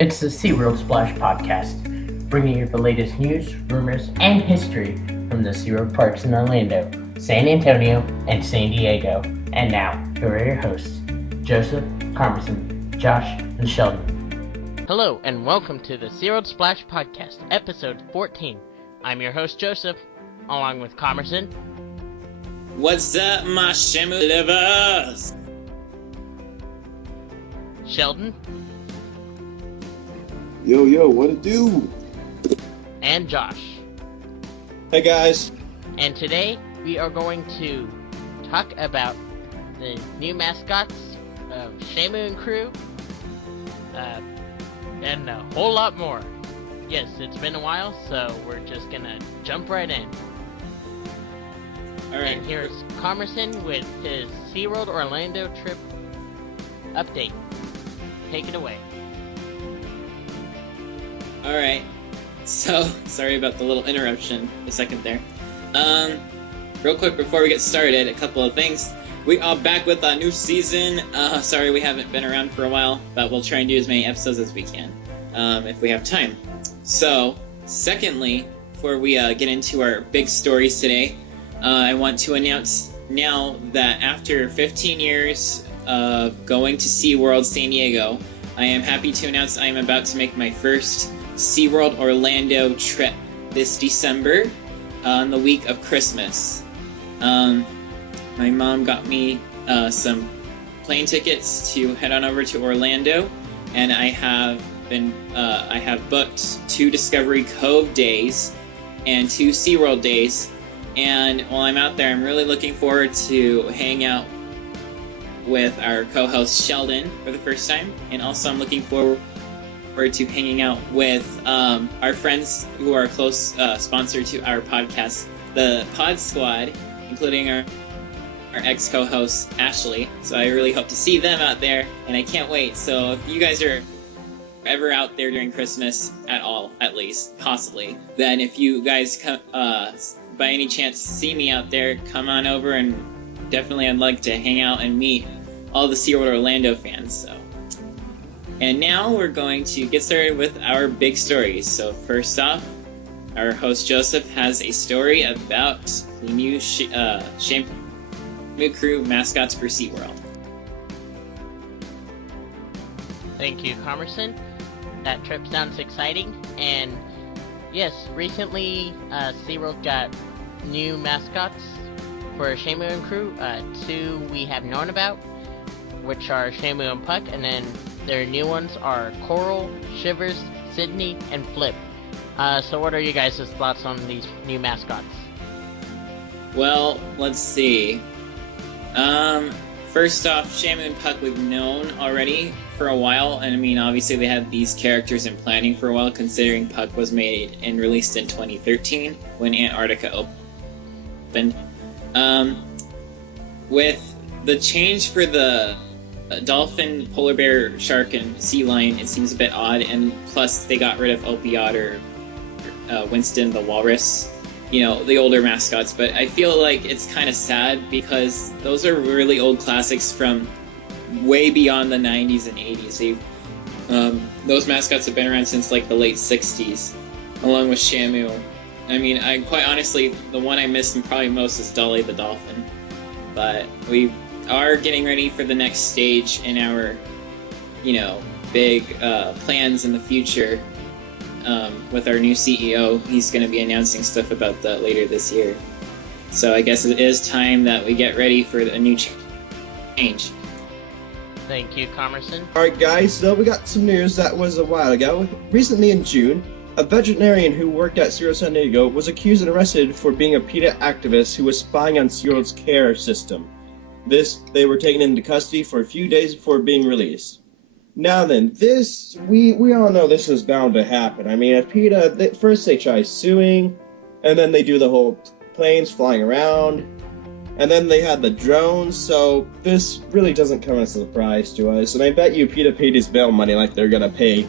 It's the SeaWorld Splash Podcast, bringing you the latest news, rumors, and history from the SeaWorld parks in Orlando, San Antonio, and San Diego. And now, here are your hosts, Joseph, Carmison, Josh, and Sheldon. Hello, and welcome to the SeaWorld Splash Podcast, episode 14. I'm your host, Joseph, along with Carmison. What's up, my Shamu lovers? Sheldon. Yo, what it do? And Josh. Hey guys. And today, we are going to talk about the new mascots of Shamu and Crew, and a whole lot more. Yes, it's been a while, so we're just gonna jump right in. Alright. And here's Carmison with his SeaWorld Orlando trip update. Take it away. Alright. So, sorry about the little interruption a second there. Real quick before we get started, a couple of things. We are back with a new season. Sorry we haven't been around for a while, but we'll try and do as many episodes as we can, if we have time. So, secondly, before we get into our big stories today, I want to announce now that after 15 years of going to SeaWorld San Diego, I am happy to announce I am about to make my first SeaWorld Orlando trip this December on the week of Christmas. My mom got me some plane tickets to head on over to Orlando, and I have booked 2 Discovery Cove days and 2 SeaWorld days. And while I'm out there, I'm really looking forward to hanging out with our co-host Sheldon for the first time, and also I'm looking forward to hanging out with our friends who are a close sponsor to our podcast, the Pod Squad, including our ex-co-host Ashley. So I really hope to see them out there, and I can't wait. So if you guys are ever out there during Christmas at all, at least, possibly, then if you guys come, by any chance see me out there, come on over, and definitely I'd like to hang out and meet all the SeaWorld Orlando fans. So, and now we're going to get started with our big stories. So first off, our host Joseph has a story about the new Shamu Crew mascots for SeaWorld. Thank you, Carmison. That trip sounds exciting, and yes, recently SeaWorld got new mascots for Shamu and Crew. 2 we have known about, which are Shamu and Puck, and then their new ones are Coral, Shivers, Sydney, and Flip. So what are you guys' thoughts on these new mascots? Well, let's see. First off, Shamu and Puck we've known already for a while, and I mean, obviously they had these characters in planning for a while, considering Puck was made and released in 2013 when Antarctica opened. With the change for the dolphin, polar bear, shark, and sea lion, it seems a bit odd, and plus they got rid of Opie Otter, Winston the walrus, you know, the older mascots, but I feel like it's kind of sad because those are really old classics from way beyond the 90s and 80s. Those mascots have been around since like the late 60s, along with Shamu. I mean, I quite honestly, the one I missed probably most is Dolly the dolphin. But we are getting ready for the next stage in our, big plans in the future. With our new CEO, he's going to be announcing stuff about that later this year. So I guess it is time that we get ready for a new change. Thank you, Carmison. Alright guys, so we got some news that was a while ago. Recently in June, a veterinarian who worked at SeaWorld San Diego was accused and arrested for being a PETA activist who was spying on SeaWorld's care system. They were taken into custody for a few days before being released. Now then, we all know this was bound to happen. I mean, at PETA, first they try suing, and then they do the whole planes flying around, and then they had the drones, so this really doesn't come as a surprise to us. And I bet you PETA paid his bail money like they're gonna pay,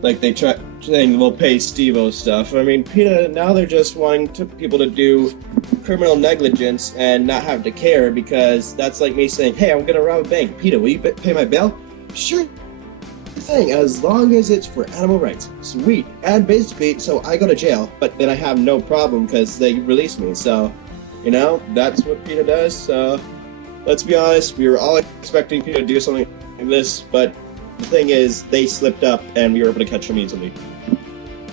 like they saying they'll pay Steve-O's stuff. I mean, PETA, now they're just wanting people to do criminal negligence and not have to care, because that's like me saying, hey, I'm gonna rob a bank. PETA, will you pay my bail? Sure thing, as long as it's for animal rights. Sweet. And basically, so I go to jail, but then I have no problem because they release me. So, that's what PETA does. So, let's be honest, we were all expecting PETA to do something like this, but the thing is, they slipped up and we were able to catch them easily.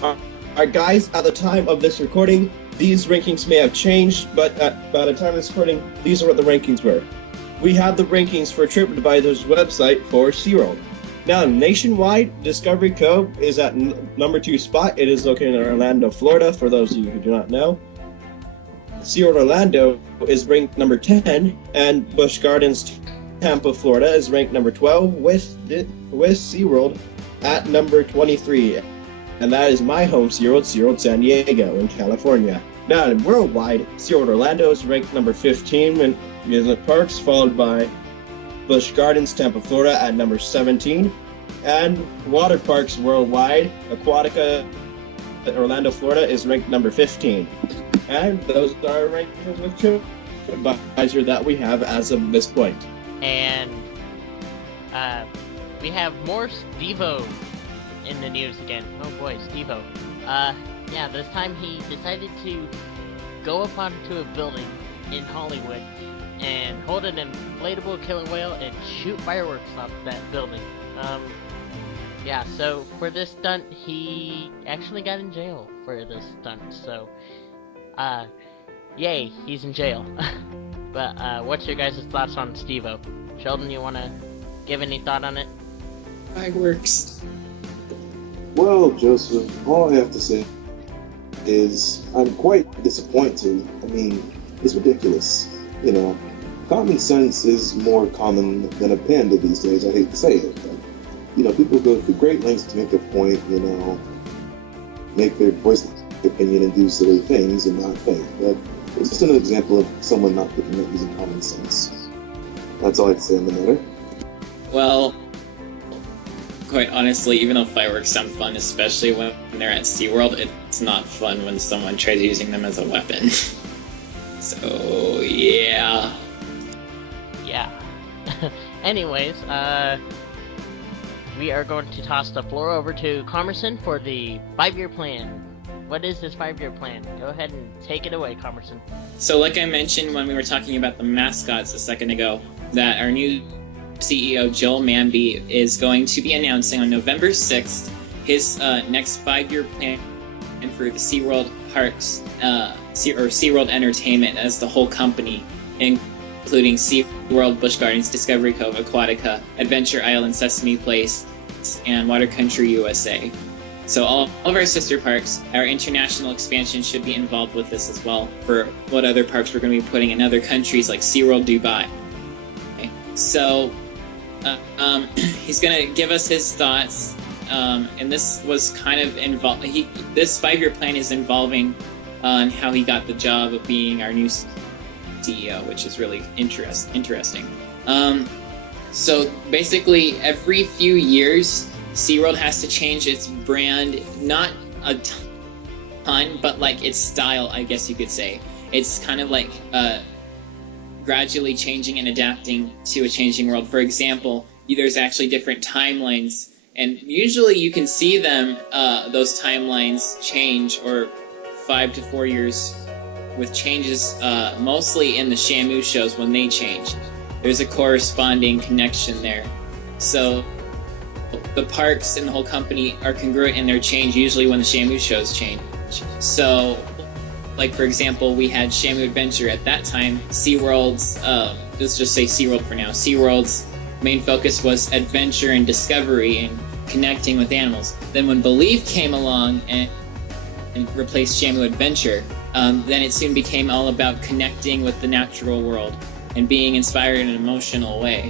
Alright guys, at the time of this recording, these rankings may have changed, but by the time of this recording, these are what the rankings were. We have the rankings for TripAdvisor's website for SeaWorld. Now, nationwide, Discovery Cove is at number 2 spot. It is located in Orlando, Florida, for those of you who do not know. SeaWorld Orlando is ranked number 10, and Busch Gardens Tampa, Florida is ranked number 12, with SeaWorld at number 23. And that is my home SeaWorld San Diego in California. Now, worldwide, SeaWorld Orlando is ranked number 15 in amusement parks, followed by Busch Gardens, Tampa, Florida at number 17. And water parks worldwide, Aquatica, Orlando, Florida is ranked number 15. And those are rankings with TripAdvisor that we have as of this point. And we have more Steve-O in the news again. Oh boy, Steve-O. Yeah, this time he decided to go up onto a building in Hollywood and hold an inflatable killer whale and shoot fireworks off that building. Yeah, so for this stunt, he actually got in jail for this stunt, so, yay, he's in jail. But, what's your guys' thoughts on Steve-O? Sheldon, you wanna give any thought on it? Fireworks. Well, Joseph, all I have to say is I'm quite disappointed. I mean, it's ridiculous. Common sense is more common than a panda these days. I hate to say it, but, people go through great lengths to make their point, make their voice their opinion and do silly things and not think. But it's just an example of someone not looking at using common sense. That's all I have to say on the matter. Well, quite honestly, even though fireworks sound fun, especially when they're at SeaWorld, it's not fun when someone tries using them as a weapon. So, yeah. Yeah. Anyways, we are going to toss the floor over to Comerson for the 5-year plan. What is this 5-year plan? Go ahead and take it away, Comerson. So like I mentioned when we were talking about the mascots a second ago, that our new CEO, Joel Manby, is going to be announcing on November 6th his next 5-year plan for the SeaWorld parks, SeaWorld Entertainment as the whole company, including SeaWorld, Busch Gardens, Discovery Cove, Aquatica, Adventure Island, Sesame Place, and Water Country USA. So all of our sister parks, our international expansion should be involved with this as well, for what other parks we're going to be putting in other countries like SeaWorld Dubai. Okay. So he's going to give us his thoughts, and this was kind of this 5-year plan is involving on how he got the job of being our new CEO, which is really interesting. So basically, every few years, SeaWorld has to change its brand, not a ton, but like its style, I guess you could say. It's kind of like gradually changing and adapting to a changing world. For example, there's actually different timelines, and usually you can see them, those timelines change, or 5 to 4 years, with changes mostly in the Shamu shows when they change. There's a corresponding connection there. So the parks and the whole company are congruent in their change usually when the Shamu shows change. So, like for example, we had Shamu Adventure at that time. SeaWorld's, let's just say SeaWorld for now. SeaWorld's main focus was adventure and discovery and connecting with animals. Then when Believe came along and replaced Shamu Adventure, then it soon became all about connecting with the natural world and being inspired in an emotional way.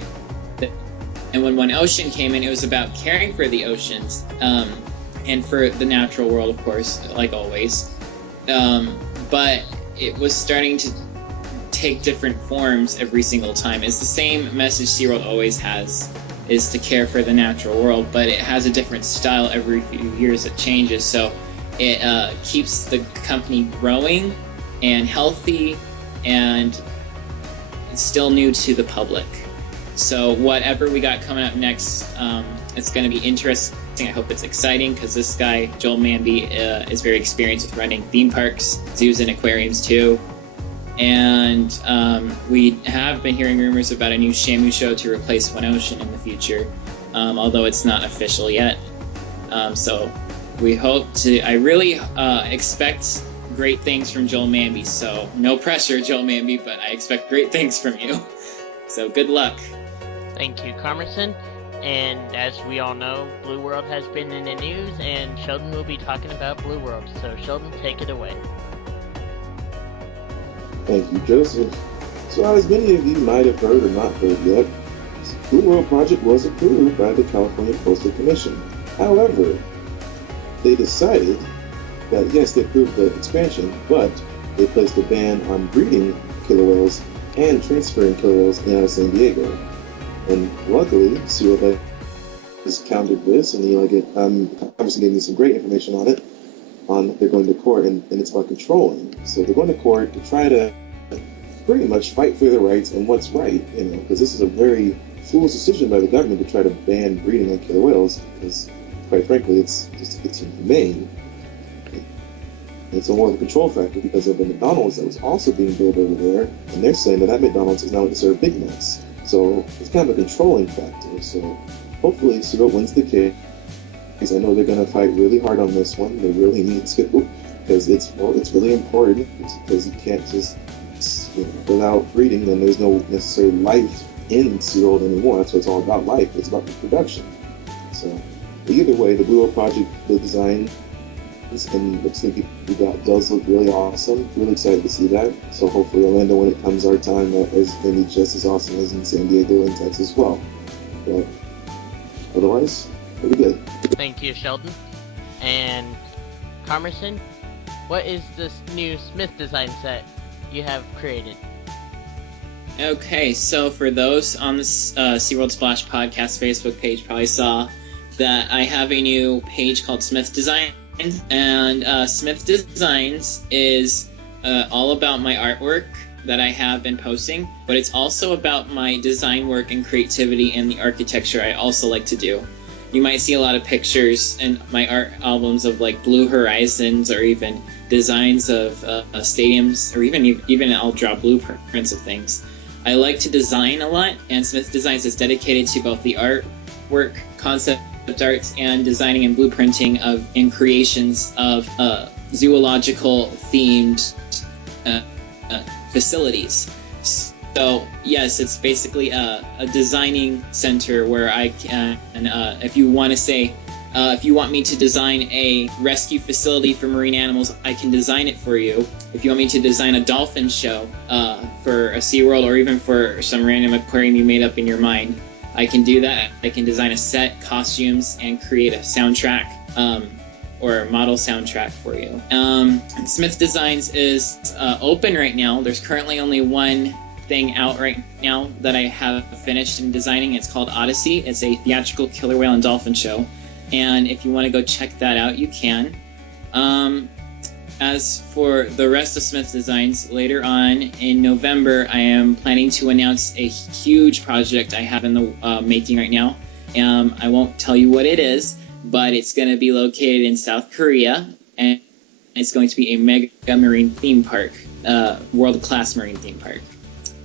And when One Ocean came in, it was about caring for the oceans, and for the natural world, of course, like always. But it was starting to take different forms every single time. It's the same message SeaWorld always has, is to care for the natural world, but it has a different style every few years. It changes, so it keeps the company growing and healthy, and it's still new to the public. So whatever we got coming up next, It's going to be interesting. I hope it's exciting because this guy, Joel Manby, is very experienced with running theme parks, zoos, and aquariums too. And we have been hearing rumors about a new Shamu show to replace One Ocean in the future, although it's not official yet. So we hope to. I really expect great things from Joel Manby. So no pressure, Joel Manby, but I expect great things from you. So good luck. Thank you, Carmerson. And as we all know, Blue World has been in the news, and Sheldon will be talking about Blue World. So Sheldon, take it away. Thank you, Joseph. So as many of you might have heard or not heard yet, Blue World project was approved by the California Coastal Commission. However, they decided that yes, they approved the expansion, but they placed a ban on breeding killer whales and transferring killer whales in and out of San Diego. And luckily, SeaWorld has countered this, and Congress gave me some great information on it. They're going to court, and it's about controlling. So they're going to court to try to pretty much fight for their rights and what's right, because this is a very foolish decision by the government to try to ban breeding on killer whales, because quite frankly, it's inhumane. It's more of a control factor because of the McDonald's that was also being built over there, and they're saying that McDonald's is now going to serve Big Macs. So it's kind of a controlling factor. So hopefully SeaWorld wins the case. I know they're going to fight really hard on this one. They really need to, because it's really important. Because you can't just, without breeding, then there's no necessary life in SeaWorld anymore. That's what it's all about, life. It's about reproduction. So either way, the Blue World project, the design, and looks like does look really awesome. Really excited to see that. So hopefully Orlando, when it comes our time, is going to be just as awesome as in San Diego and Texas as well. But otherwise, pretty good. Thank you, Sheldon. And Carmerson, what is this new Smith design set you have created? Okay, so for those on the SeaWorld Splash Podcast Facebook page probably saw that I have a new page called Smith Designs. And Smith Designs is all about my artwork that I have been posting, but it's also about my design work and creativity and the architecture I also like to do. You might see a lot of pictures in my art albums of like Blue Horizons, or even designs of stadiums, or even I'll draw blueprints of things. I like to design a lot, and Smith Designs is dedicated to both the artwork, concept arts, and designing and blueprinting and creations of zoological themed facilities. So yes, it's basically a designing center where I can, if you want me to design a rescue facility for marine animals, I can design it for you. If you want me to design a dolphin show for a SeaWorld, or even for some random aquarium you made up in your mind, I can do that. I can design a set, costumes, and create a soundtrack, or a model soundtrack for you. Smith Designs is open right now. There's currently only one thing out right now that I have finished in designing. It's called Odyssey. It's a theatrical killer whale and dolphin show. And if you want to go check that out, you can. As for the rest of Smith Designs, later on in November, I am planning to announce a huge project I have in the making right now. I won't tell you what it is, but it's going to be located in South Korea, and it's going to be a mega marine theme park, world-class marine theme park.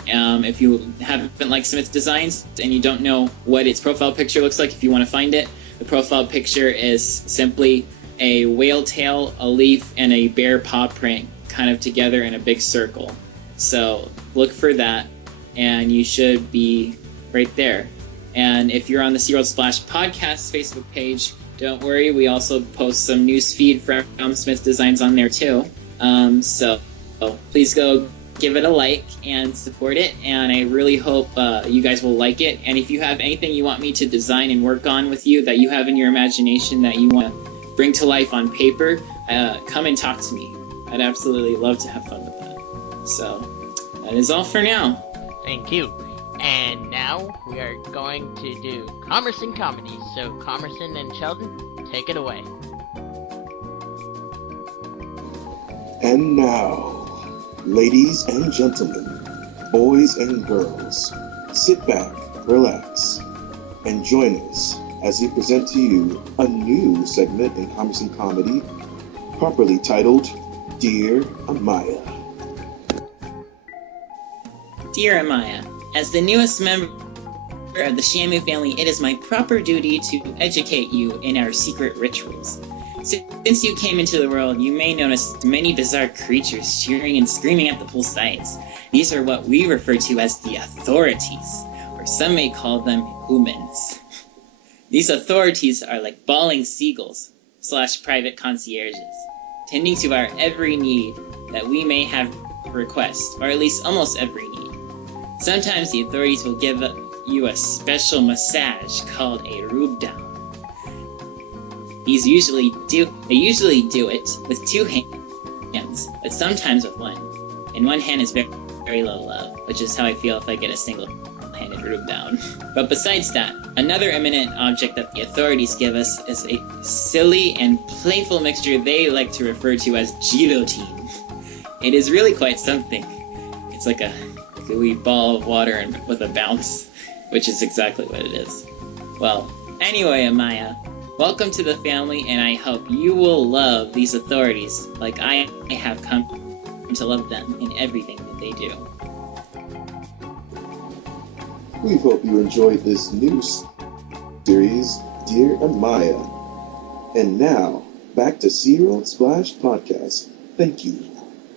If you haven't liked Smith Designs and you don't know what its profile picture looks like, if you want to find it, the profile picture is simply a whale tail, a leaf, and a bear paw print kind of together in a big circle. So look for that, and you should be right there. And if you're on the SeaWorld Splash Podcast Facebook page, don't worry, we also post some news feed from Smith Designs on there too. So please go give it a like and support it, and I really hope you guys will like it. And if you have anything you want me to design and work on with you that you have in your imagination that you want to bring to life on paper, come and talk to me. I'd absolutely love to have fun with that. So that is all for now. Thank you. And now we are going to do Carmerson Comedy. So Carmerson and Sheldon, take it away. And now, ladies and gentlemen, boys and girls, sit back, relax, and join us as he presents to you a new segment in comics and comedy, properly titled Dear Amaya. Dear Amaya, as the newest member of the Shamu family, it is my proper duty to educate you in our secret rituals. Since you came into the world, you may notice many bizarre creatures cheering and screaming at the pool sides. These are what we refer to as the authorities, or some may call them humans. These authorities are like bawling seagulls / private concierges, tending to our every need that we may have request, or at least almost every need. Sometimes the authorities will give you a special massage called a rub down. They usually do it with 2 hands, but sometimes with 1. And 1 hand is very, very low love, which is how I feel if I get a single-handed rub down. But besides that, another eminent object that the authorities give us is a silly and playful mixture they like to refer to as guillotine. It is really quite something. It's like a gooey ball of water and with a bounce, which is exactly what it is. Well, anyway, Amaya, welcome to the family, and I hope you will love these authorities like I have come to love them in everything that they do. We hope you enjoyed this new series, Dear Amaya. And now, back to SeaWorld Splash Podcast. Thank you.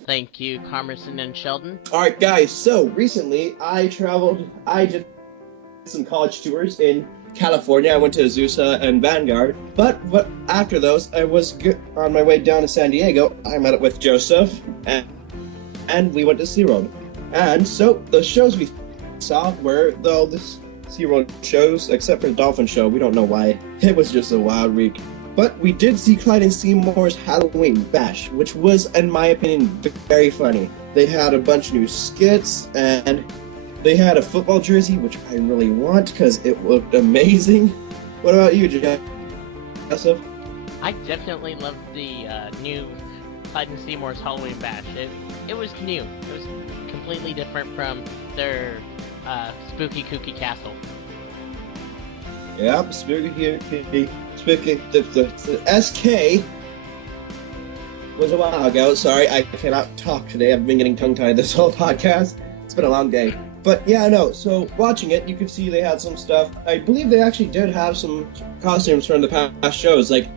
Thank you, Carmerson and Sheldon. Alright guys, so recently I did some college tours in California. I went to Azusa and Vanguard, but after those, I was on my way down to San Diego. I met up with Joseph, and we went to SeaWorld. And so the shows we saw were all the SeaWorld shows, except for the Dolphin Show. We don't know why. It was just a wild week. But we did see Clyde and Seymour's Halloween Bash, which was, in my opinion, very funny. They had a bunch of new skits, and they had a football jersey, which I really want because it looked amazing. What about you, Joseph? I definitely loved the new Clyde and Seymour's Halloween Bash. It was new. It was completely different from their Spooky Kooky Castle. Yep, Spooky. The SK was a while ago. Sorry, I cannot talk today. I've been getting tongue-tied this whole podcast. It's been a long day. But yeah, no, so watching it, you could see they had some stuff. I believe they actually did have some costumes from the past shows. Like,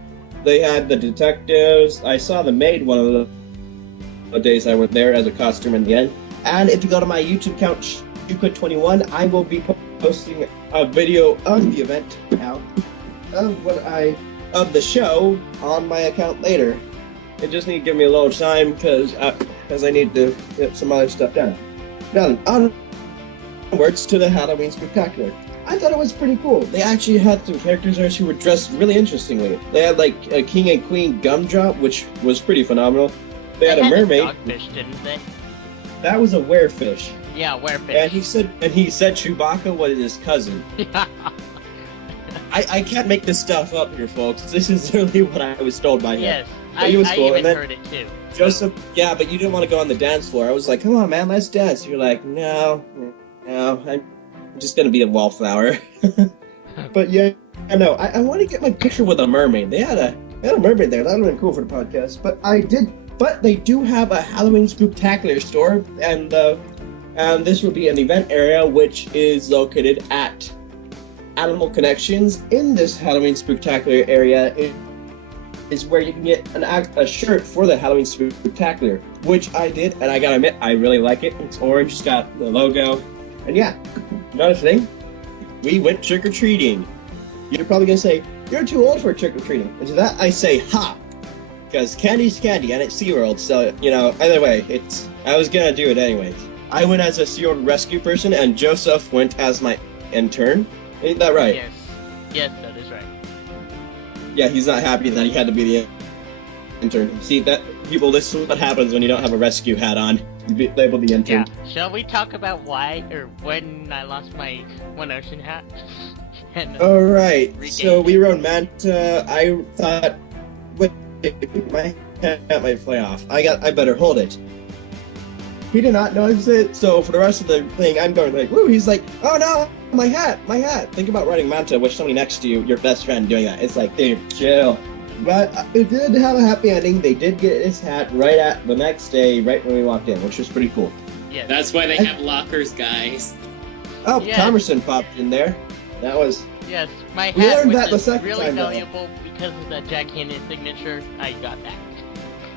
they had the detectives. I saw the maid one of the days I went there as a costume in the end. And if you go to my YouTube account, ShuQuit21, I will be posting a video of the event now. Of the show on my account later. It just need to give me a little time because I need to get some other stuff done. Now, onwards to the Halloween Spectacular. I thought it was pretty cool. They actually had some characters there who were dressed really interestingly. They had like a king and queen gumdrop, which was pretty phenomenal. They had a mermaid. A dogfish, didn't they? That was a werefish. Yeah, werefish. And he said Chewbacca was his cousin. I can't make this stuff up here, folks. This is literally what I was told by him. Yes, I even then, heard it too. Joseph, yeah, but you didn't want to go on the dance floor. I was like, come on, man, let's dance. You're like, no, I'm just going to be a wallflower. But yeah, I know. I want to get my picture with a mermaid. They had a mermaid there. That would have been cool for the podcast. But they do have a Halloween Spooktacular store, and this would be an event area which is located at Animal Connections. In this Halloween Spooktacular area is where you can get a shirt for the Halloween Spooktacular, which I did, and I gotta admit, I really like it. It's orange, it's got the logo, and yeah, another thing, we went trick-or-treating. You're probably gonna say, you're too old for trick-or-treating, and to that I say, ha! Because candy's candy, and it's SeaWorld, so, either way, I was gonna do it anyways. I went as a SeaWorld rescue person, and Joseph went as my intern. Ain't that right? Yes, that is right. Yeah, he's not happy that he had to be the intern. See, this is what happens when you don't have a rescue hat on. You be labeled the intern. Yeah. Shall we talk about why or when I lost my One Ocean hat? Alright, so we rode Manta. I thought, wait, my hat might fly off. I better hold it. he did not notice it. So for the rest of the thing, I'm going like, woo. He's like, oh no, my hat. Think about riding Manta with somebody next to you, your best friend, doing that. It's like, dude, chill. But it did have a happy ending. They did get his hat right at the next day, right when we walked in, which was pretty cool. Yeah. That's why they have lockers, guys. Oh, Yeah. Thomerson popped in there. That was... Yes, my We hat, learned which that the is second really time, though. valuable because of the Jack Hannon signature, I got that.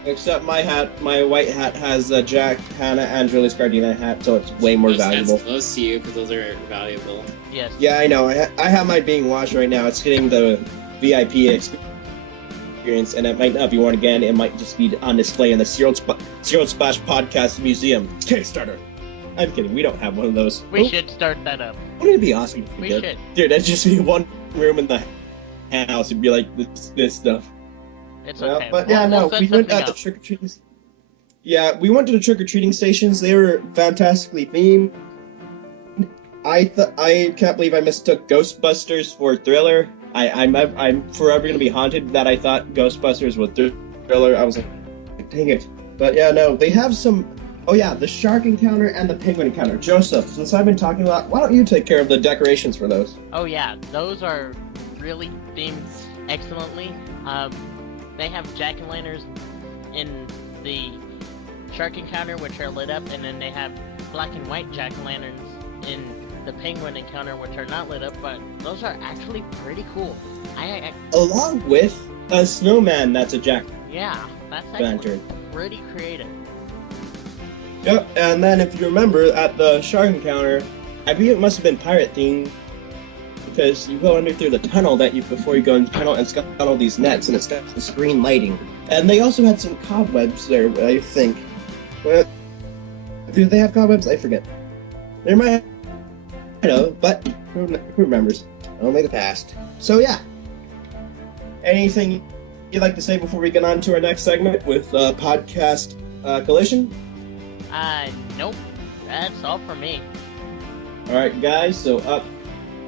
Except my hat, my white hat has Jack, Hannah, and Julius Gardena hat, so it's way more Those hats valuable. close to you because those are valuable. Yes. Yeah, I know. I have mine being washed right now. It's getting the VIP experience, and it might not be worn again. It might just be on display in the SeaWorld Splash Podcast Museum Kickstarter. I'm kidding. We don't have one of those. We should start that up. Wouldn't it be awesome if we We did? should. Dude, that'd just be one room in the house. It'd be like this stuff. It's Yeah, okay. but yeah, We'll no, set we went something at the up. trick-or-treating. Yeah, we went to the trick-or-treating stations. They were fantastically themed. I can't believe I mistook Ghostbusters for Thriller. I'm forever gonna be haunted that I thought Ghostbusters was Thriller. I was like, dang it. But yeah, no, they have some. Oh yeah, the shark encounter and the penguin encounter. Joseph, since I've been talking a lot, why don't you take care of the decorations for those? Oh yeah, those are really themed excellently. They have jack-o'-lanterns in the shark encounter, which are lit up, and then they have black and white jack-o'-lanterns in the penguin encounter, which are not lit up, but those are actually pretty cool. Along with a snowman that's a jack Yeah, that's actually lantern. pretty creative. Yep, and then if you remember at the shark encounter, I believe it must have been pirate themed because you go under through the tunnel before you go in the tunnel and it's got all these nets and it's got the screen lighting. And they also had some cobwebs there, I think. Well, do they have cobwebs? I forget. There might, I know, but who remembers? Only the past. So yeah. Anything you'd like to say before we get on to our next segment with podcast collision? Nope. That's all for me. Alright guys, so up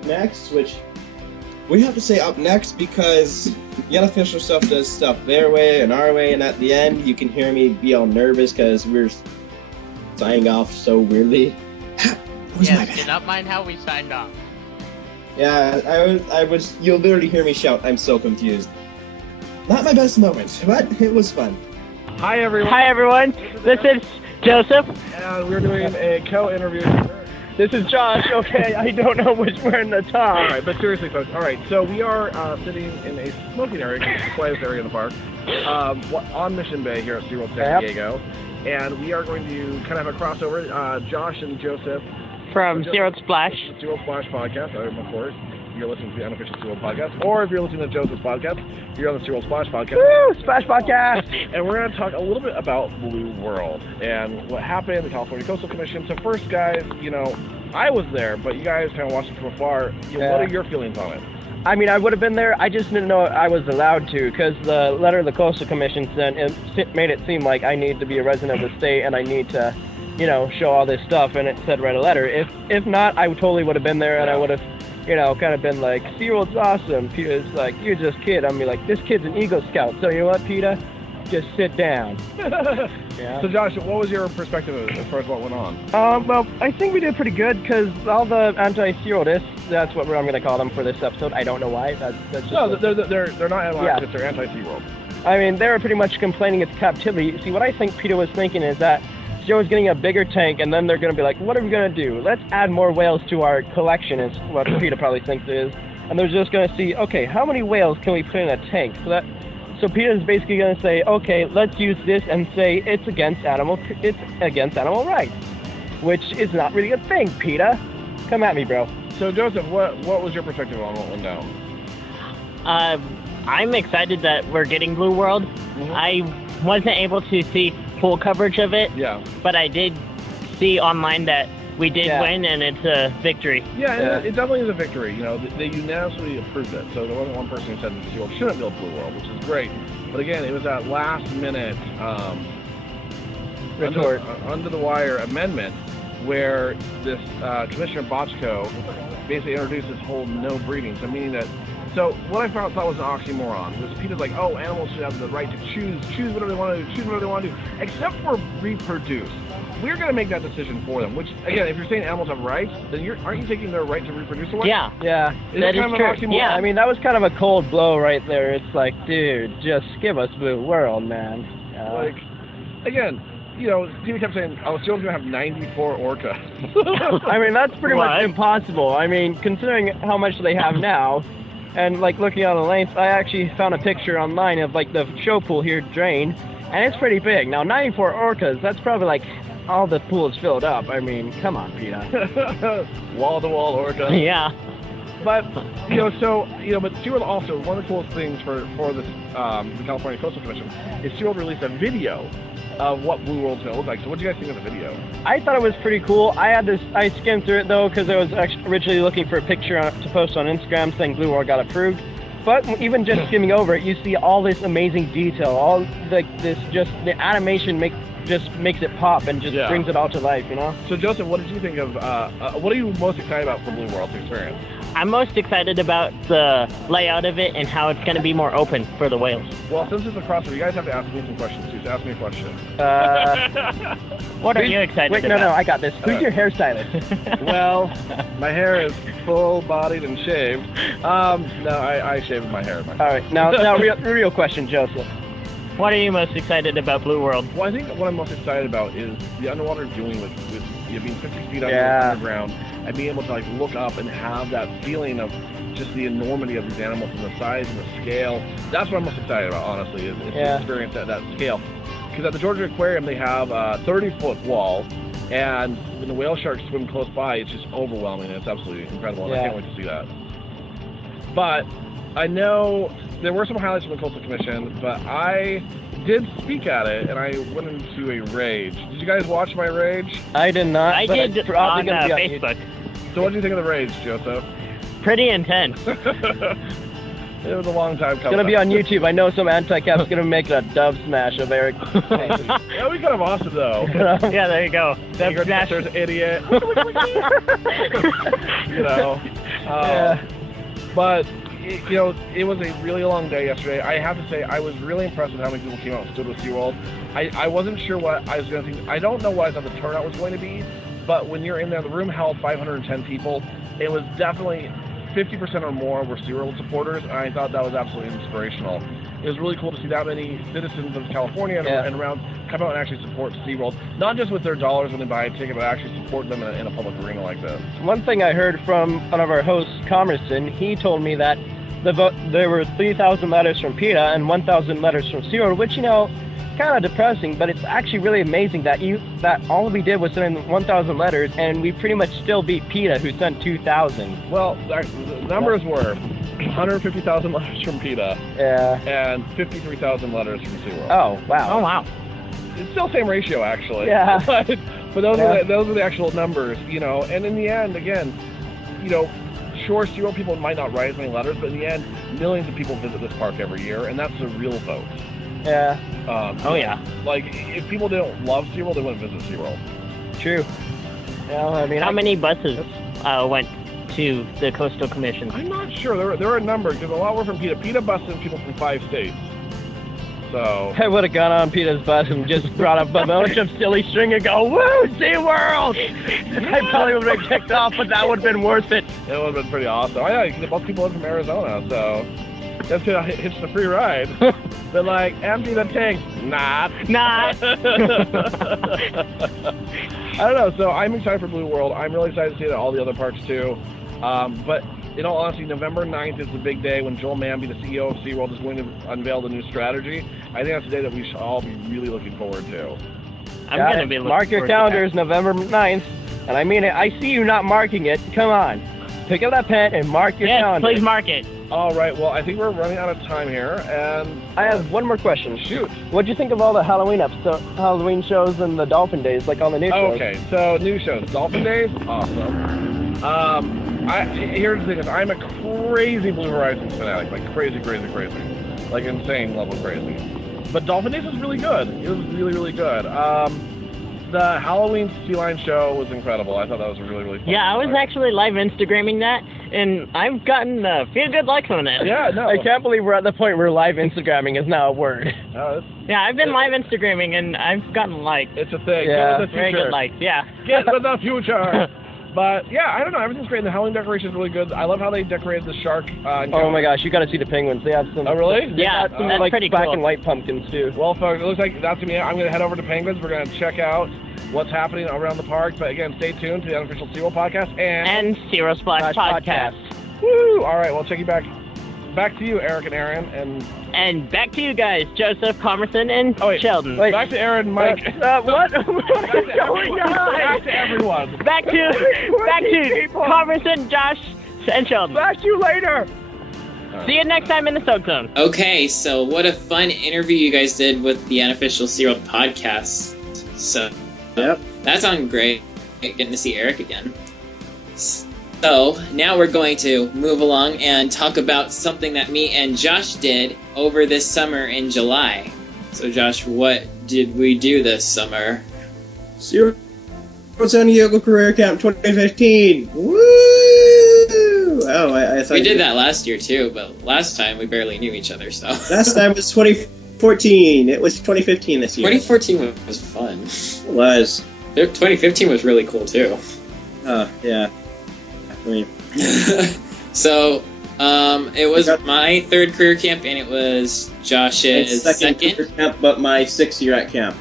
next, which we have to say up next because the unofficial stuff does stuff their way and our way, and at the end you can hear me be all nervous because we're signing off so weirdly. Where's my Yes, bad? do not mind how we signed off. Yeah, I was, you'll literally hear me shout, I'm so confused. Not my best moment, but it was fun. Hi everyone. Hi everyone, this is Joseph. And we're doing a co-interview. This is Josh. Okay, I don't know which we're in the top. All right, but seriously, folks. All right, so we are sitting in a smoking area, the quietest area in the park, on Mission Bay here at SeaWorld San Diego, and we are going to kind of have a crossover. Josh and Joseph From SeaWorld Splash. SeaWorld Splash podcast. Of course, you're listening to the unofficial SeaWorld podcast, or if you're listening to Joseph's podcast, you're on the SeaWorld Splash podcast. Woo! Splash Podcast! And we're going to talk a little bit about Blue World and what happened in the California Coastal Commission. So first, guys, I was there, but you guys kind of watched it from afar. What are your feelings on it? I mean, I would have been there, I just didn't know I was allowed to, because the letter the Coastal Commission sent made it seem like I need to be a resident of the state and I need to, show all this stuff, and it said write a letter. If not, I totally would have been there, and I would have, kind of been like, SeaWorld's awesome. Peter's like, you're just kid. I'm be like, this kid's an Eagle Scout, so you know what, Peter? Just sit down. Yeah. So Josh, what was your perspective as far as what went on? Well, I think we did pretty good because all the anti-SeaWorldists, that's what I'm going to call them for this episode. I don't know why. That's just No, they're not anti-SeaWorld, they're anti-SeaWorld. I mean, they were pretty much complaining it's captivity. See, what I think Peter was thinking is that SeaWorld's getting a bigger tank, and then they're going to be like, what are we going to do? Let's add more whales to our collection, is what Peter probably thinks it is. And they're just going to see, okay, how many whales can we put in a tank? So Peter's basically going to say, okay, let's use this and say it's against animal rights, which is not really a thing, Peter. Come at me, bro. So Joseph, what was your perspective on what went down? I'm excited that we're getting Blue World. Mm-hmm. I wasn't able to see full coverage of it, but I did see online that we did win, and it's a victory. Yeah, it definitely is a victory. They unanimously approved it, so there wasn't one person who said that SeaWorld shouldn't build Blue World, which is great. But again, it was that last-minute under-the-wire amendment where this Commissioner Bochco basically introduced this whole no breeding, so meaning that So what I thought was an oxymoron was PETA's like, oh, animals should have the right to choose whatever they want to do, choose whatever they want to do, except for reproduce. We're going to make that decision for them, which, again, if you're saying animals have rights, then aren't you taking their right to reproduce away? Yeah. That is true. Yeah, I mean, that was kind of a cold blow right there. It's like, dude, just give us Blue World, man. Like, again, you know, Steve kept saying, oh, SeaWorld's going to have 94 orcas. I mean, that's pretty much impossible. I mean, considering how much they have now, and, like, looking on the length, I actually found a picture online of, like, the show pool here drained, and it's pretty big. Now, 94 orcas, that's probably, like, all the pool is filled up. I mean, come on, PETA. Wall-to-wall orca. Yeah. But, you know, but SeaWorld also, one of the coolest things for this, the California Coastal Commission, is SeaWorld released a video of what Blue World's going to look like. So what do you guys think of the video? I thought it was pretty cool. I skimmed through it, though, because I was originally looking for a picture to post on Instagram saying Blue World got approved. But even just skimming over it, you see all this amazing detail, all the animation makes it pop and just brings it all to life, you know? So Joseph, what did you think of, what are you most excited about for Blue World's experience? I'm most excited about the layout of it and how it's going to be more open for the whales. Well, since it's a crossover, you guys have to ask me some questions too, so ask me a question. What are you excited about? No, I got this. Who's your hairstylist? Well, my hair is full-bodied and shaved. No, I shaved my hair. All right, now real question, Joseph. What are you most excited about Blue World? Well, I think what I'm most excited about is the underwater viewing with being 50 feet underground and being able to like look up and have that feeling of just the enormity of these animals and the size and the scale. That's what I'm most excited about, honestly, is to experience that scale. Because at the Georgia Aquarium, they have a 30-foot wall, and when the whale sharks swim close by, it's just overwhelming. It's absolutely incredible, and I can't wait to see that. But I know there were some highlights from the Coastal Commission, but I did speak at it, and I went into a rage. Did you guys watch my rage? I did not. I did on Facebook. So what did you think of the rage, Joseph? Pretty intense. It was a long time coming. It's gonna be on YouTube. I know some anti-cap's gonna make a dub smash of Eric. That would be kind of awesome, though. Yeah, there you go. Dub smash. Idiot. You know. But you know, it was a really long day yesterday. I have to say, I was really impressed with how many people came out and stood with SeaWorld. I wasn't sure what I was going to think. I don't know what I thought the turnout was going to be, but when you're in there, the room held 510 people. It was definitely 50% or more were SeaWorld supporters, and I thought that was absolutely inspirational. It was really cool to see that many citizens of California and around come out and actually support SeaWorld, not just with their dollars when they buy a ticket, but actually support them in a public arena like this. One thing I heard from one of our hosts, Comerson, he told me that there were 3,000 letters from PETA and 1,000 letters from SeaWorld, which, you know, kind of depressing, but it's actually really amazing that all we did was send 1,000 letters, and we pretty much still beat PETA, who sent 2,000. Well, the numbers were 150,000 letters from PETA and 53,000 letters from SeaWorld. Oh, wow. Oh, wow. It's still the same ratio, actually. Yeah. But those are the actual numbers, you know, and in the end, again, you know, sure, SeaWorld people might not write as many letters, but in the end, millions of people visit this park every year, and that's the real vote. Yeah. Like, if people didn't love SeaWorld, they wouldn't visit SeaWorld. True. Well, I mean, how many buses went to the Coastal Commission? I'm not sure. There were a number, because a lot were from PETA. PETA busted people from 5 states. So I would have gone on PETA's bus and just brought up a bunch of silly string and go, woo, SeaWorld! I probably would have been kicked off, but that would have been worth it. It would have been pretty awesome. I know, you can get both people in from Arizona, so that's gonna hitch the free ride. They're like, empty the tank. Not. Not. I don't know, so I'm excited for Blue World. I'm really excited to see it at all the other parks too. But in all honesty, November 9th is the big day when Joel Manby, the CEO of SeaWorld, is going to unveil the new strategy. I think that's a day that we should all be really looking forward to. I'm going to be looking Mark your calendars, November 9th. And I mean it. I see you not marking it. Come on. Pick up that pen and mark your calendar. Yes, please mark it. All right, well, I think we're running out of time here, and I have one more question. Shoot. What'd you think of all the Halloween shows and the Dolphin Days, like on the new shows? Okay, so new shows. Dolphin Days, awesome. Here's the thing is, I'm a crazy Blue Horizons fanatic, like crazy. Like insane level crazy. But Dolphin Days was really good. It was really good. The Halloween Sea Lion show was incredible. I thought that was really fun. Yeah, I was actually live Instagramming that, and I've gotten a few good likes on it. Yeah, no. I can't believe we're at the point where live Instagramming is now a word. Yeah, I've been live Instagramming, and I've gotten likes. It's a thing. Yeah. Get with the Very future. good likes, yeah. Get with the future. But yeah, I don't know. Everything's great. The Halloween decoration is really good. I love how they decorated the shark. Oh my gosh, you got to see the penguins. They have some. Oh really? Yeah, Some, that's like pretty black cool. and white pumpkins too. Well, folks, it looks like that's me. I'm going to head over to Penguins. We're going to check out what's happening around the park. But again, stay tuned to the unofficial SeaWorld podcast And Zero Splash Podcast. Woo! All right, well, check you back. Back to you, Eric and Aaron, And back to you guys, Joseph, Comerson, and Sheldon. Back to Aaron, Mike. What? Back to everyone. Back to Comerson, Josh, and Sheldon. Back to you later. See you next time in the Soak Zone. Okay, so what a fun interview you guys did with the unofficial SeaWorld podcast. So, Yep. that sounded great, getting to see Eric again. So, now we're going to move along and talk about something that me and Josh did over this summer in July. So, Josh, what did we do this summer? SeaWorld San Diego Career Camp 2015. Woo! Oh, I thought We did that last year, too, but last time we barely knew each other, so... Last time was 2014. It was 2015 this year. 2014 was fun. It was. 2015 was really cool, too. Oh, yeah. I mean, So, it was my third career camp, and it was Josh's second. career camp, but my 6th year at camp.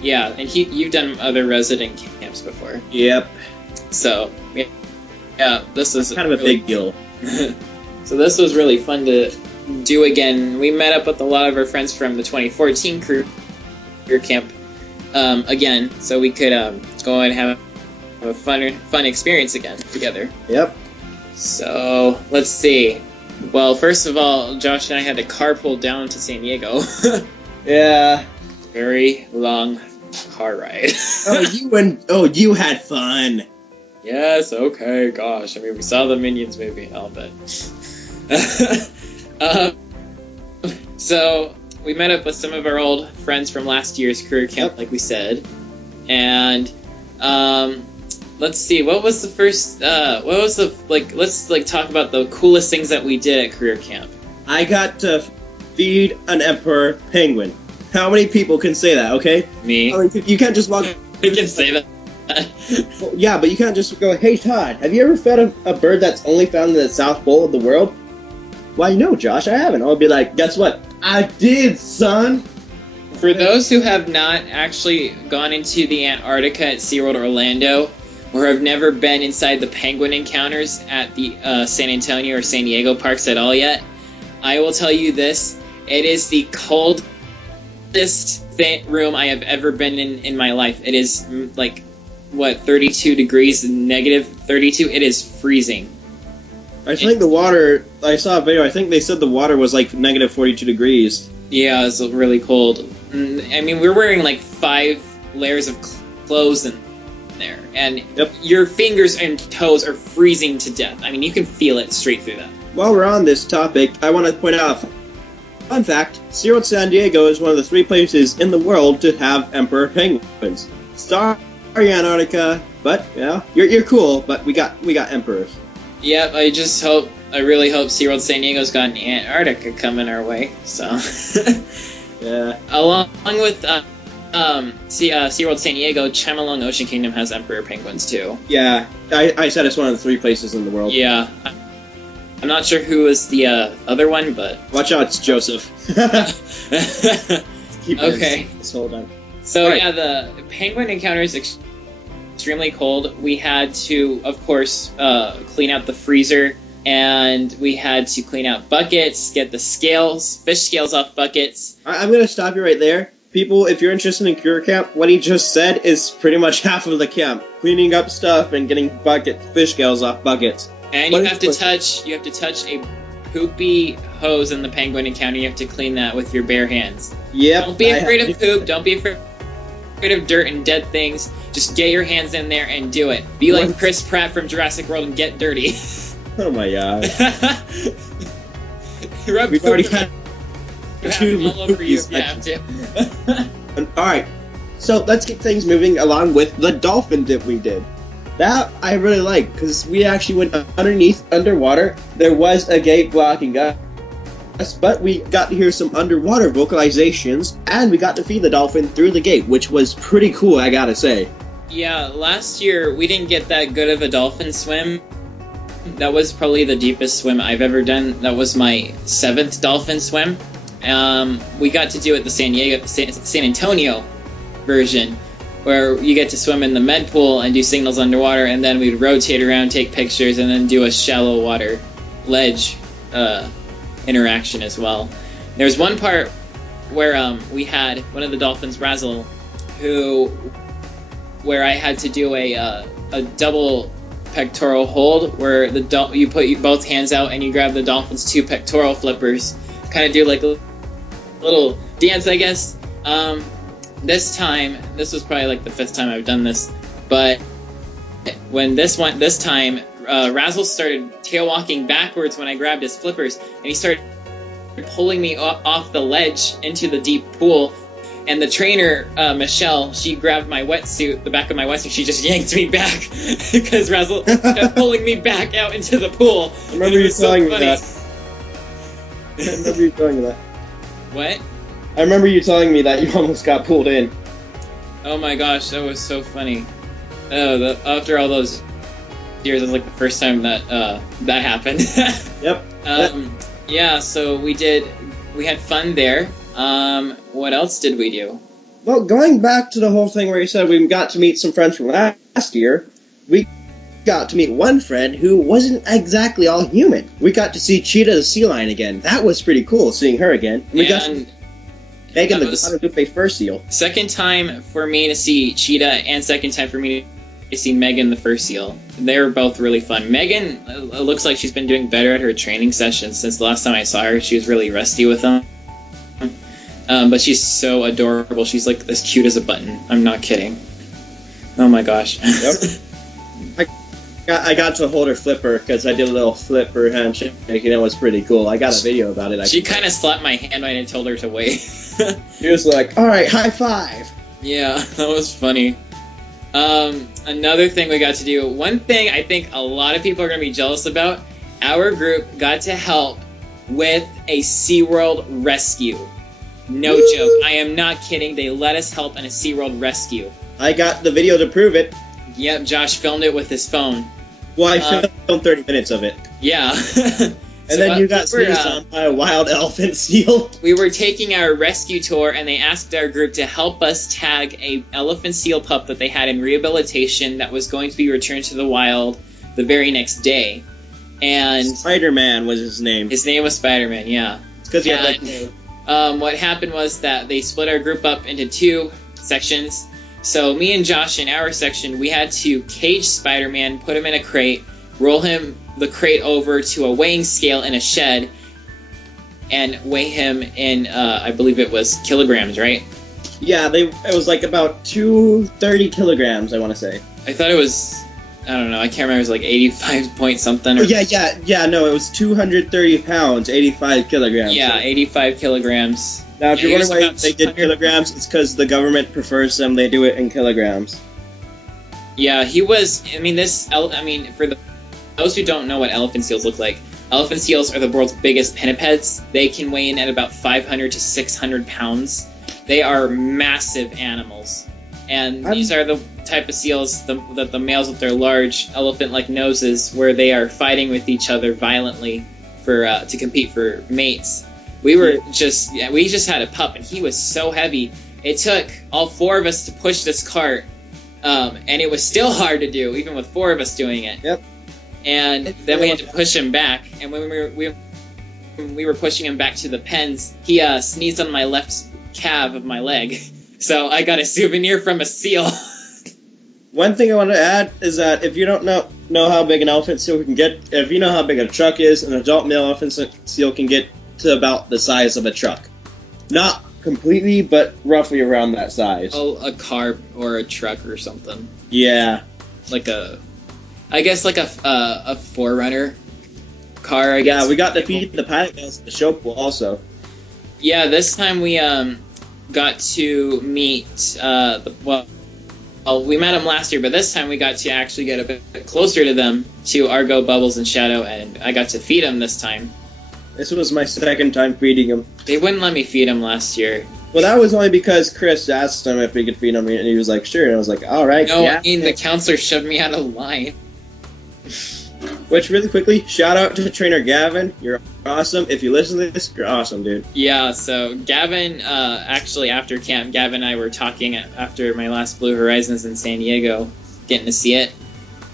Yeah, and you've done other resident camps before. Yep. So, yeah, this is Kind of a big deal. So this was really fun to do again. We met up with a lot of our friends from the 2014 career camp again, so we could go and have a fun experience again together. Yep. So, let's see. Well, first of all, Josh and I had to carpool down to San Diego. Yeah. Very long car ride. You had fun. Yes, okay, gosh. I mean, we saw the Minions movie, I'll bet. So, we met up with some of our old friends from last year's career camp, like we said. And, let's see, what was the first, let's, talk about the coolest things that we did at career camp. I got to feed an emperor penguin. How many people can say that, okay? Me. I mean, you can't just walk... We can say that. Well, yeah, but you can't just go, hey, Todd, have you ever fed a bird that's only found in the South Pole of the world? Why, no, Josh, I haven't. I'll be like, guess what? I did, son! For those who have not actually gone into the Antarctica at SeaWorld Orlando, or have never been inside the penguin encounters at the San Antonio or San Diego parks at all yet, I will tell you this, it is the coldest room I have ever been in my life. It is, 32 degrees, negative 32, it is freezing. I think the water, I saw a video, I think they said the water was like negative 42 degrees. Yeah, it's really cold. I mean, we're wearing 5 layers of clothes in there, and your fingers and toes are freezing to death. I mean, you can feel it straight through them. While we're on this topic, I want to point out, fun fact, SeaWorld San Diego is one of the 3 places in the world to have emperor penguins. Sorry, Antarctica, but, yeah, you're cool, but we got emperors. Yep, I really hope SeaWorld San Diego's got an Antarctica coming our way, so. Yeah. Along with SeaWorld San Diego, Chemelong Ocean Kingdom has emperor penguins too. Yeah, I said it's one of the 3 places in the world. Yeah. I'm not sure who was the other one, but... Watch out, it's Joseph. Okay. Hold on. So, right. Yeah, the penguin encounter is extremely cold. We had to, of course, clean out the freezer, and we had to clean out buckets, get the fish scales off buckets. I'm going to stop you right there. People, if you're interested in Career Camp, what he just said is pretty much half of the camp. Cleaning up stuff and getting fish scales off buckets. And you have to touch a poopy hose in the penguin encounter. You have to clean that with your bare hands. Yep. Don't be afraid of poop. Don't be afraid of dirt and dead things. Just get your hands in there and do it. Be like Chris Pratt from Jurassic World and get dirty. Oh my god. We've already had 2 all over you movies. if you have to. Alright, so let's get things moving along with the dolphin dip we did. That I really like, because we actually went underwater. There was a gate blocking us, but we got to hear some underwater vocalizations, and we got to feed the dolphin through the gate, which was pretty cool, I gotta say. Yeah, last year we didn't get that good of a dolphin swim. That was probably the deepest swim I've ever done. That was my 7th dolphin swim. We got to do it the San Antonio version, where you get to swim in the med pool and do signals underwater, and then we'd rotate around, take pictures, and then do a shallow water ledge interaction as well. There's one part where we had one of the dolphins, Razzle, where I had to do a double pectoral hold, where you put both hands out and you grab the dolphin's 2 pectoral flippers, kind of do like a little dance, I guess. This was probably like the 5th time I've done this, but when this time, Razzle started tail walking backwards when I grabbed his flippers, and he started pulling me off the ledge into the deep pool. And the trainer, Michelle, she grabbed my wetsuit, the back of my wetsuit, she just yanked me back because Razzle kept pulling me back out into the pool. I remember you telling me that. I remember you telling me that. What? I remember you telling me that you almost got pulled in. Oh my gosh, that was so funny. After all those years, it was like the first time that that happened. Yep. Yeah, so we had fun there. What else did we do? Well, going back to the whole thing where you said we got to meet some friends from last year, we got to meet one friend who wasn't exactly all human. We got to see Cheetah the sea lion again. That was pretty cool, seeing her again. We got to Megan the Guadalupe fur seal. Second time for me to see Cheetah, and second time for me to see Megan the fur seal. They were both really fun. Megan looks like she's been doing better at her training sessions since the last time I saw her. She was really rusty with them. But she's so adorable. She's like as cute as a button. I'm not kidding. Oh my gosh. Yep. I got to hold her flipper because I did a little flipper handshake, and it was pretty cool. I got a video about it. She kind of slapped my hand when I told her to wait. She was like, "Alright, high five." Yeah, that was funny. Another thing we got to do, one thing I think a lot of people are going to be jealous about, our group got to help with a SeaWorld rescue. No joke. I am not kidding. They let us help in a SeaWorld rescue. I got the video to prove it. Yep, Josh filmed it with his phone. Well, I filmed 30 minutes of it. Yeah. And then you got sneezed on by a wild elephant seal. We were taking our rescue tour, and they asked our group to help us tag a elephant seal pup that they had in rehabilitation that was going to be returned to the wild the very next day. And Spider-Man was his name. His name was Spider-Man, yeah. It's because he had that name. What happened was that they split our group up into 2 sections. So me and Josh in our section, we had to cage Spider-Man, put him in a crate, roll the crate over to a weighing scale in a shed, and weigh him in, I believe it was kilograms, right? Yeah, it was like about 230 kilograms, I want to say. I thought it was, I don't know, I can't remember, it was like 85 point something. Or... No, it was 230 pounds, 85 kilograms. Yeah, 85 kilograms. Now, if you're wondering why they did kilograms, it's because the government prefers them, they do it in kilograms. Yeah, he was, for those who don't know what elephant seals look like, elephant seals are the world's biggest pinnipeds. They can weigh in at about 500 to 600 pounds. They are massive animals. And these are the type of seals that the males with their large elephant-like noses, where they are fighting with each other violently to compete for mates. We just had a pup, and he was so heavy. It took all 4 of us to push this cart, and it was still hard to do, even with 4 of us doing it. Yep. And then we had to push him back, and when we were pushing him back to the pens, he sneezed on my left calf of my leg. So I got a souvenir from a seal. One thing I want to add is that if you don't know how big an elephant seal can get, if you know how big a truck is, an adult male elephant seal can get to about the size of a truck. Not completely, but roughly around that size. Oh, a car or a truck or something. Yeah. I guess like a 4Runner car, I guess. Yeah, we got to feed the pilot guys at the show pool also. Yeah, this time we got to meet we met them last year, but this time we got to actually get a bit closer to them, to Argo, Bubbles, and Shadow, and I got to feed them this time. This was my second time feeding him. They wouldn't let me feed them last year. Well, that was only because Chris asked him if we could feed him, and he was like, sure, and I was like, alright, No, yeah. I mean, the counselor shoved me out of line. Which, really quickly, shout out to trainer Gavin. You're awesome. If you listen to this, you're awesome, dude. Yeah, so Gavin, actually after camp, Gavin and I were talking after my last Blue Horizons in San Diego, getting to see it,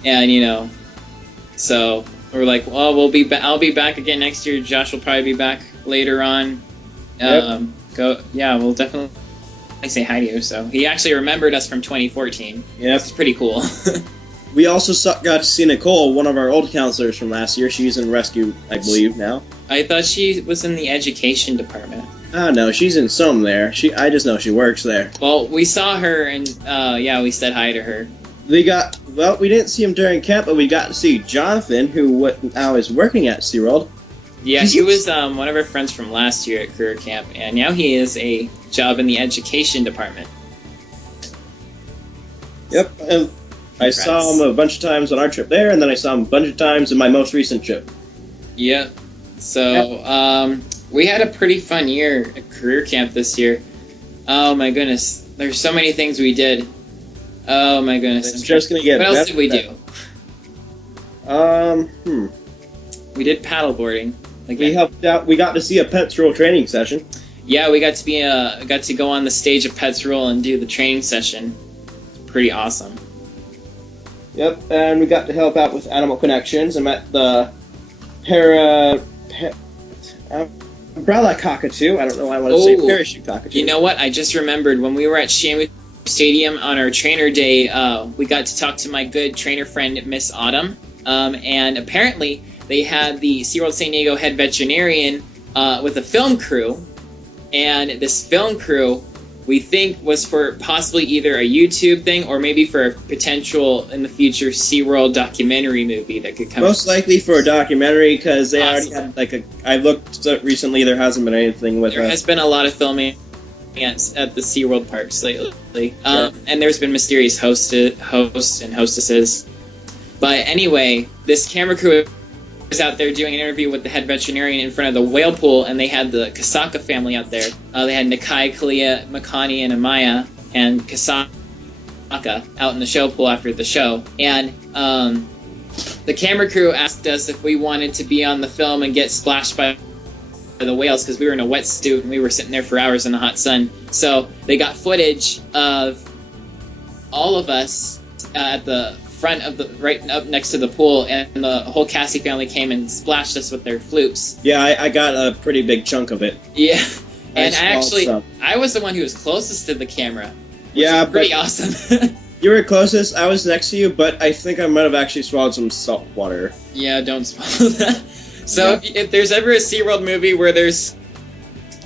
and so we're like, well, I'll be back again next year. Josh will probably be back later on. Yep. We'll definitely say hi to you. So he actually remembered us from 2014. Yep. It's pretty cool. We also got to see Nicole, one of our old counselors from last year. She's in rescue, I believe, now. I thought she was in the education department. Oh, no, she's in some there. I just know she works there. Well, we saw her, and we said hi to her. We didn't see him during camp, but we got to see Jonathan, who now is working at SeaWorld. Yeah, he was one of our friends from last year at career camp, and now he is a job in the education department. Yep, and I saw him a bunch of times on our trip there, and then I saw him a bunch of times in my most recent trip. Yep. So, we had a pretty fun year at career camp this year. Oh my goodness, there's so many things we did. Oh my goodness. It's just gonna get better. What else did we do? We did paddleboarding. We helped out. We got to see a Pets Roll training session. Yeah, we got to go on the stage of Pets Roll and do the training session. Pretty awesome. Yep, and we got to help out with Animal Connections. I met the umbrella cockatoo. I don't know why I want to say parachute cockatoo. You know what? I just remembered when we were at Shamu Stadium on our trainer day, we got to talk to my good trainer friend, Miss Autumn. And apparently they had the SeaWorld San Diego head veterinarian with a film crew. And this film crew, we think, was for possibly either a YouTube thing or maybe for a potential, in the future, SeaWorld documentary movie that could come. Most likely for a documentary, because they already had, I looked recently, there hasn't been anything with There has been a lot of filming at the SeaWorld parks lately. And there's been mysterious hosts and hostesses. But anyway, this camera crew was out there doing an interview with the head veterinarian in front of the whale pool, and they had the Kasaka family out there. They had Nakai, Kalia, Makani, and Amaya, and Kasaka out in the show pool after the show. And the camera crew asked us if we wanted to be on the film and get splashed by the whales, because we were in a wetsuit and we were sitting there for hours in the hot sun. So they got footage of all of us at the front of right up next to the pool, and the whole Cassie family came and splashed us with their flukes. Yeah, I got a pretty big chunk of it. Yeah, and I was the one who was closest to the camera. Yeah, pretty awesome. You were closest. I was next to you, but I think I might have actually swallowed some salt water. Yeah, don't swallow that. So if there's ever a SeaWorld movie where there's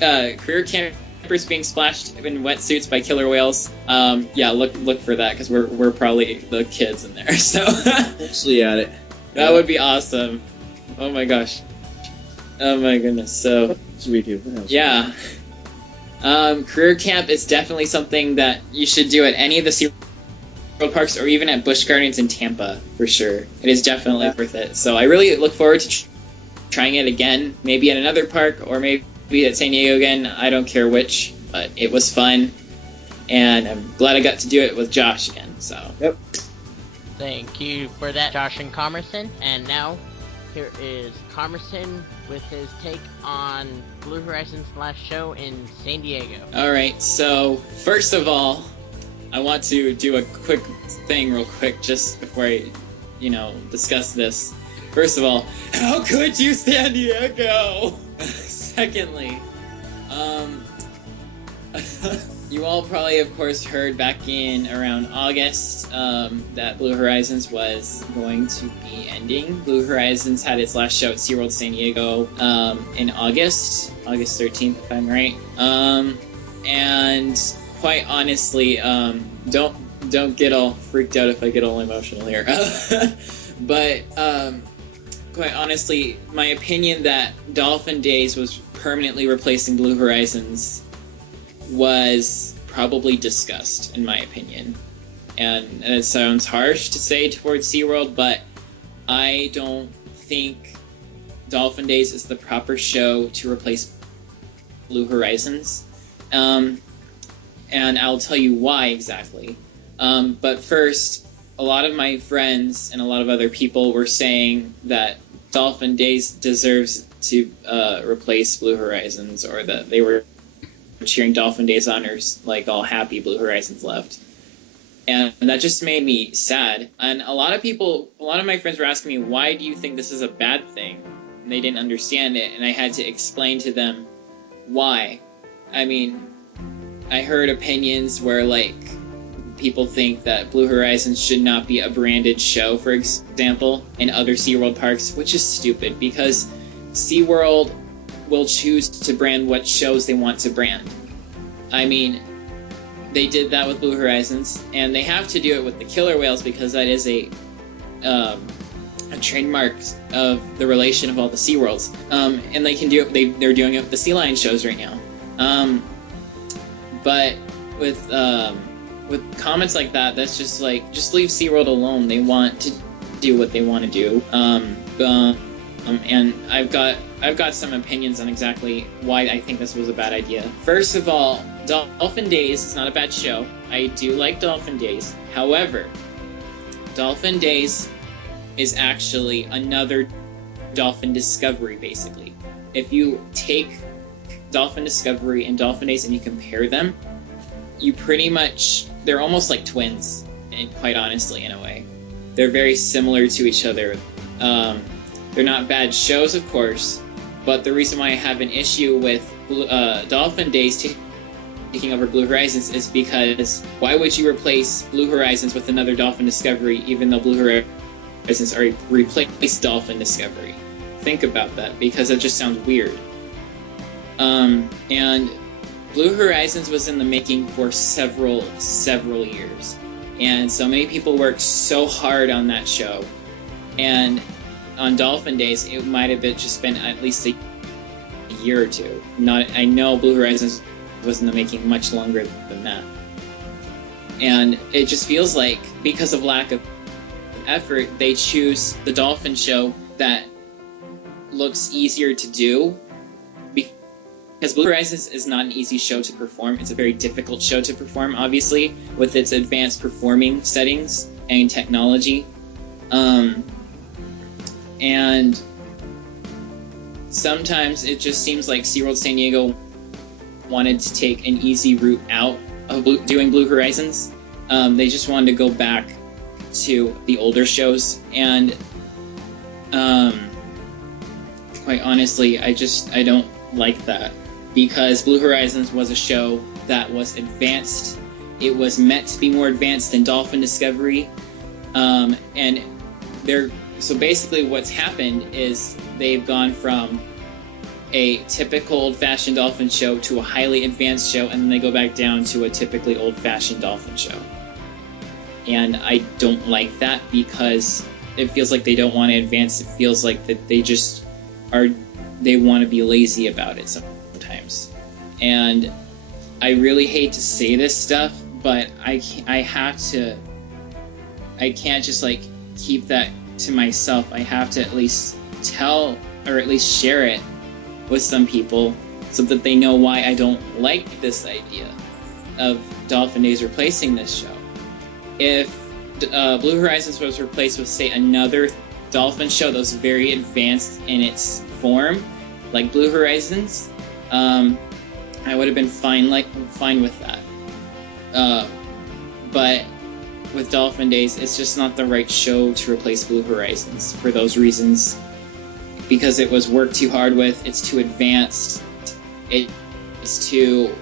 career campers being splashed in wetsuits by killer whales, look for that, because we're probably the kids in there. So mostly at it. That would be awesome. Oh my gosh. Oh my goodness. So we do. Yeah. Career camp is definitely something that you should do at any of the SeaWorld parks, or even at Busch Gardens in Tampa, for sure. It is definitely worth it. So I really look forward to trying it again, maybe at another park, or maybe at San Diego again. I don't care which, but it was fun, and I'm glad I got to do it with Josh again. So yep. Thank you for that, Josh and Comerson. And now here is Comerson with his take on Blue Horizons' last show in San Diego. All right, so first of all, I want to do a quick thing real quick just before I, discuss this. First of all, how could you, San Diego? Secondly, you all probably, of course, heard back in around August that Blue Horizons was going to be ending. Blue Horizons had its last show at SeaWorld San Diego in August 13th, if I'm right. And quite honestly, don't get all freaked out if I get all emotional here. But quite honestly, my opinion that Dolphin Days was permanently replacing Blue Horizons was probably discussed, in my opinion. and it sounds harsh to say towards SeaWorld, but I don't think Dolphin Days is the proper show to replace Blue Horizons. And I'll tell you why exactly. But first, a lot of my friends and a lot of other people were saying that Dolphin Days deserves to replace Blue Horizons, or that they were cheering Dolphin Days on, or like all happy Blue Horizons left. And that just made me sad. And a lot of my friends were asking me, why do you think this is a bad thing? And they didn't understand it, and I had to explain to them why. I mean, I heard opinions where, like, people think that Blue Horizons should not be a branded show, for example, in other SeaWorld parks, which is stupid, because SeaWorld will choose to brand what shows they want to brand. I mean, they did that with Blue Horizons, and they have to do it with the killer whales because that is a trademark of the relation of all the SeaWorlds. And they can do it. They're doing it with the Sea Lion shows right now. But with comments like that, that's just like, just leave SeaWorld alone. They want to do what they want to do. And I've got some opinions on exactly why I think this was a bad idea. First of all, Dolphin Days is not a bad show. I do like Dolphin Days. However, Dolphin Days is actually another Dolphin Discovery, basically. If you take Dolphin Discovery and Dolphin Days and you compare them, they're almost like twins, and quite honestly, in a way. They're very similar to each other. They're not bad shows, of course, but the reason why I have an issue with Dolphin Days taking over Blue Horizons is because why would you replace Blue Horizons with another Dolphin Discovery, even though Blue Horizons already replaced Dolphin Discovery? Think about that, because it just sounds weird. And Blue Horizons was in the making for several years, and so many people worked so hard on that show, and on Dolphin Days it might have just been at least a year or two. I know Blue Horizons was in the making much longer than that, and it just feels like because of lack of effort they choose the Dolphin show that looks easier to do. Because Blue Horizons is not an easy show to perform. It's a very difficult show to perform, obviously, with its advanced performing settings and technology. And sometimes it just seems like SeaWorld San Diego wanted to take an easy route out of doing Blue Horizons. They just wanted to go back to the older shows. And quite honestly, I don't like that. Because Blue Horizons was a show that was advanced. It was meant to be more advanced than Dolphin Discovery. So basically what's happened is they've gone from a typical old-fashioned dolphin show to a highly advanced show, and then they go back down to a typically old-fashioned dolphin show. And I don't like that because it feels like they don't want to advance. It feels like that they want to be lazy about it sometimes. And I really hate to say this stuff, but I can't just like keep that to myself. I have to at least tell, or at least share it with some people so that they know why I don't like this idea of Dolphin Days replacing this show. If Blue Horizons was replaced with, say, another dolphin show that was very advanced in its form, like Blue Horizons, I would have been fine with that. But with Dolphin Days, it's just not the right show to replace Blue Horizons for those reasons. Because it was worked too hard with, it's too advanced, it's too,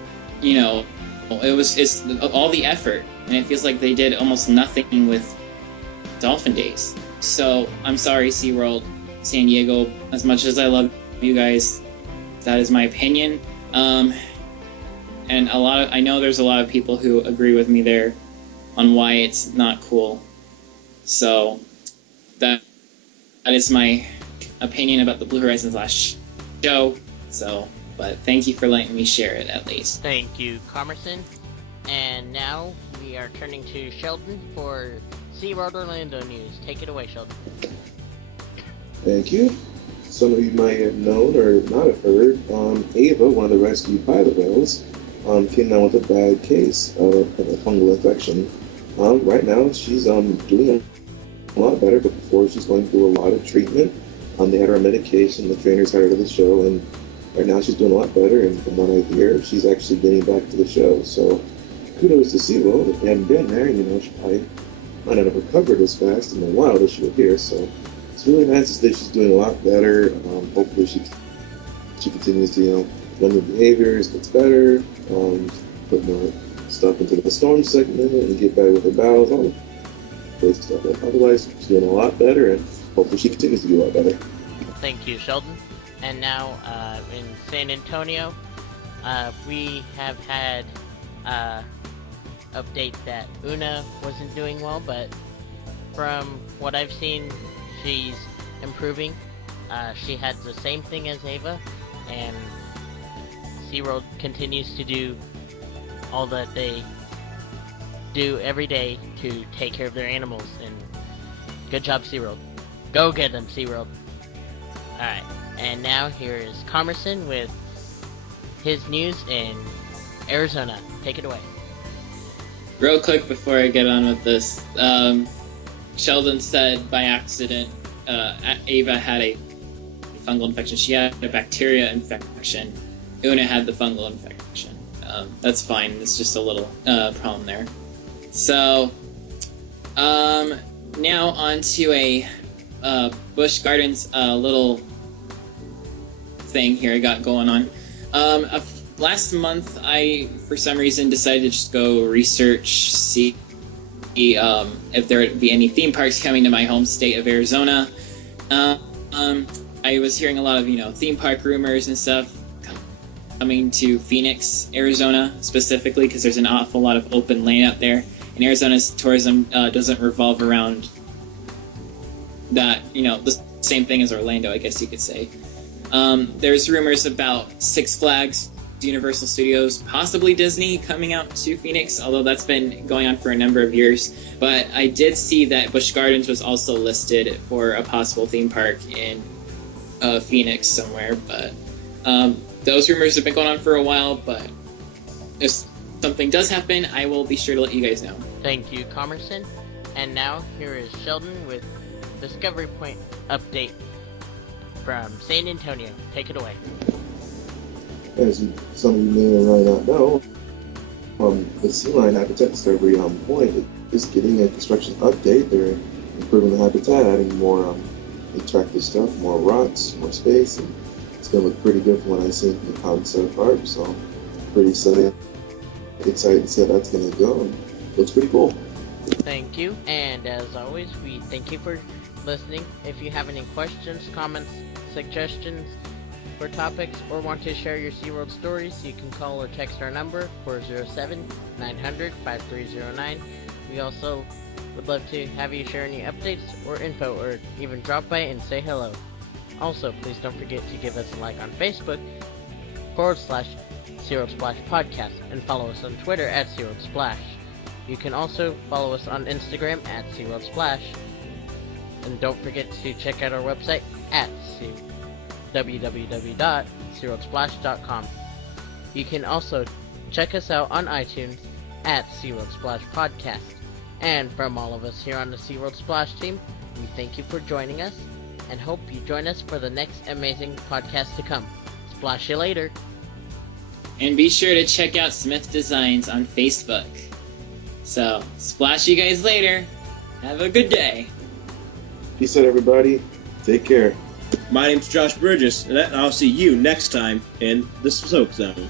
it's all the effort, and it feels like they did almost nothing with Dolphin Days. So, I'm sorry, SeaWorld San Diego, as much as I love you guys, that is my opinion. And I know there's a lot of people who agree with me there on why it's not cool. So that is my opinion about the Blue Horizons last show. But thank you for letting me share it at least. Thank you, Carmerson. And now we are turning to Sheldon for SeaWorld Orlando news. Take it away, Sheldon. Thank you. Some of you might have known or not have heard, Ava, one of the rescued pilot whales, came down with a bad case of a fungal infection. Right now, she's doing a lot better, but before she's going through a lot of treatment. They had her on medication, the trainers had her to the show, and right now she's doing a lot better, and from what I hear, she's actually getting back to the show. So kudos to SeaWorld. If you hadn't been there, she probably might not have recovered as fast in the wild as she would here. So it's really nice to see she's doing a lot better. Hopefully she continues to, learn the behaviors, gets better, put more stuff into the storm segment, and get better with her bowels, all the basic stuff. But otherwise, she's doing a lot better, and hopefully she continues to do a lot better. Thank you, Sheldon. And now, in San Antonio, we have had update that Una wasn't doing well, but from what I've seen, she's improving. She had the same thing as Ava, and SeaWorld continues to do all that they do every day to take care of their animals, and good job, SeaWorld. Go get them, SeaWorld. Alright, and now here is Comerson with his news in Arizona. Take it away. Real quick before I get on with this, Sheldon said by accident Ava had a fungal infection. She had a bacteria infection. Una had the fungal infection. That's fine. It's just a little problem there. So, now on to a Busch Gardens little thing here I got going on. Last month, I, for some reason, decided to just go research, see if there would be any theme parks coming to my home state of Arizona. I was hearing a lot of, theme park rumors and stuff coming to Phoenix, Arizona, specifically, because there's an awful lot of open land out there. And Arizona's tourism doesn't revolve around that, the same thing as Orlando, I guess you could say. There's rumors about Six Flags, Universal Studios, possibly Disney coming out to Phoenix, although that's been going on for a number of years. But I did see that Busch Gardens was also listed for a possible theme park in Phoenix somewhere. But those rumors have been going on for a while, but if something does happen, I will be sure to let you guys know. Thank you, Comerson. And now, here is Sheldon with Discovery Point update from San Antonio. Take it away. As some of you may or may not know, the Sea Lion Habitat Discovery Point is getting a construction update. They're improving the habitat, adding more attractive stuff, more rocks, more space, and it's going to look pretty good from what I've seen from the concept art, so pretty excited to see how that's going to go, and looks pretty cool. Thank you, and as always, we thank you for listening. If you have any questions, comments, suggestions for topics, or want to share your SeaWorld stories, you can call or text our number, 407-900-5309. We also would love to have you share any updates or info, or even drop by and say hello. Also, please don't forget to give us a like on Facebook, /SeaWorld Splash Podcast, and follow us on Twitter at SeaWorld Splash. You can also follow us on Instagram at SeaWorld Splash. And don't forget to check out our website at www.SeaWorldSplash.com. You can also check us out on iTunes at SeaWorld Splash Podcast. And from all of us here on the SeaWorld Splash team, we thank you for joining us, and hope you join us for the next amazing podcast to come. Splash you later! And be sure to check out Smith Designs on Facebook. So, splash you guys later. Have a good day. Peace out, everybody. Take care. My name's Josh Burgess, and I'll see you next time in the Soak Zone.